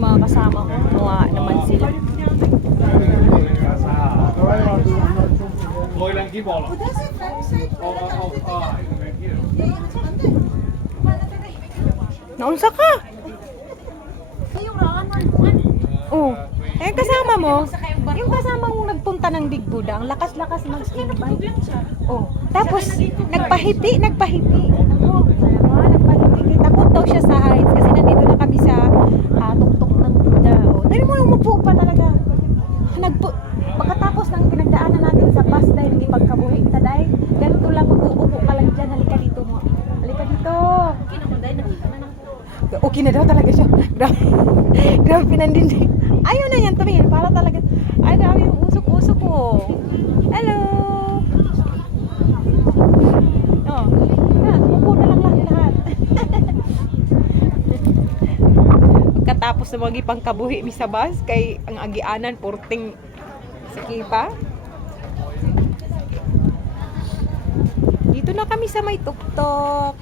yung mga kasama ko. Mga naman sila. Naunsa ka? Oh, eh kasama mo? Yung kasama mong nagpunta ng Big Buddha, ang lakas-lakas mag-bike. Oh, tapos nagpahipi. Oh, nagpahipi. Takot daw siya sa heights kasi nandito na kami sa tuktok ng Buddha. Oh, dahil mo umupo pa talaga. Pagkatapos ng pinagdaanan natin sa bus dahil hindi pagkabuhi ta dahil ganito lang mag-uupo ka lang dyan. Halika dito mo. Halika dito. Okay na daw talaga siya. Grabe pinandindi. Ayaw na yan tumingin. Para talaga. Ay, grabe yung usok-usok ko. Hello. Oh. Umupo na lang lahat. Pagkatapos na magipang kabuhi mi sa bus kay ang agianan porting sa kipa. Dito na kami sa may tuktok.